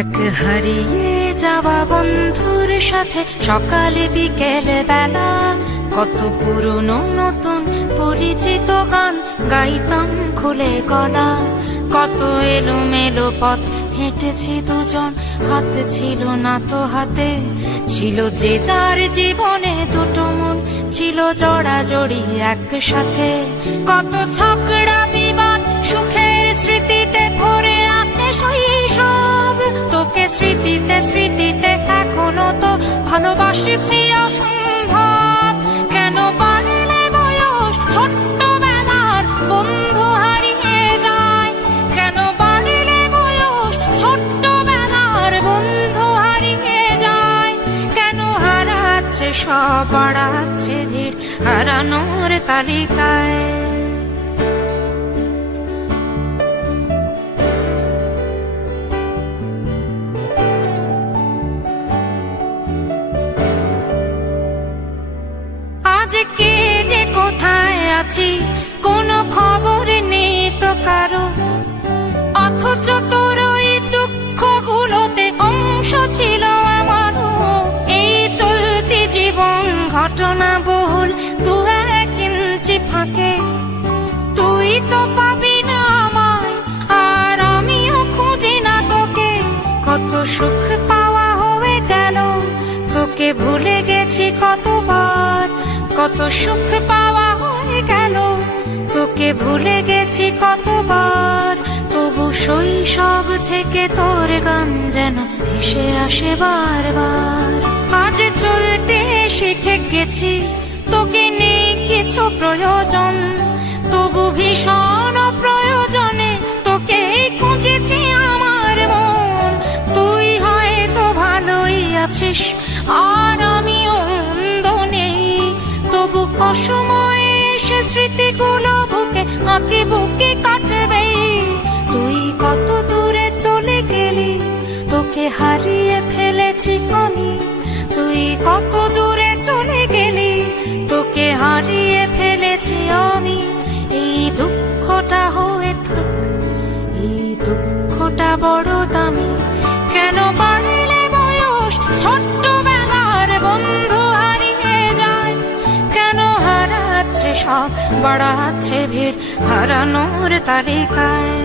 এক হারিয়ে যাওয়া বন্ধুর সাথে সকালে বিকেলে বেলা কত পুরনো নতুন পরিচিত গান গাইতাম খুলে গলা। কত এলোমেলো পথ হেঁটেছি দুজন, হাত ছিল না তো হাতে, ছিল যে যার জীবনে দুটো মন, ছিল জড়াজড়ি একসাথে। কত ঝগড়া বিবাদ সুখের স্মৃতিতে ভরে আছে শৈশব, তোকে স্মৃতিতে স্মৃতিতে এখনো তো ভালোবাসছি অসম্ভব। কেন বাড়লে বয়স ছোট্টবেলার বন্ধু হারিয়ে যায়, কেন বাড়লে বয়স ছোট্টবেলার বন্ধু হারিয়ে যায়, কেন হারাচ্ছে সব বাড়াচ্ছে ভিড় হারানোর তালিকায়। কে যে কোথায় আছি কোনো খবর নেই তো কারো, অথচ তোর ওই দুঃখগুলোতে অংশ ছিল আমারও। এই চলতি জীবন ঘটনা বহুল দু এক ইঞ্চি ফাঁকে, তুই তো পাবি না আমায় আর আমিও খুঁজি না তোকে। কত সুখ পাওয়া হয়ে গেল, তোকে ভুলে গেছি কতবার। কত সুখ পাওয়া হয়ে গেল, তোকে ভুলে গেছি কতবার। তবু শৈশব থেকে তোর গান যেন ভেসে আসে বারবার। আজ চলতে শিখে গেছি, তোকে নেই কিছু প্রয়োজন, তবু ভীষণ প্রয়োজনে তোকে খুঁজেছি আমার মন। তুই হয়তো ভালোই আছিস আর আমিও মন্দ নেই, তবু অসময়ে সে স্মৃতিগুলো বুকে আঁকি বুকে কাটবে। তুই কত দূরে চলে গেলি, তোকে হারিয়ে ফেলেছি আমি। তুই কত দূরে চলে গেলি, তোকে হারিয়ে ফেলেছি আমি। এই দুঃখটা হয়ে থাক, এই দুঃখটা বড় দামি। কেন বাড়লে বয়স ছোট্টবেলার বন্ধু হারিয়ে যায়, কেন হারাচ্ছে সব বাড়াচ্ছে ভিড় হারানোর তালিকায়।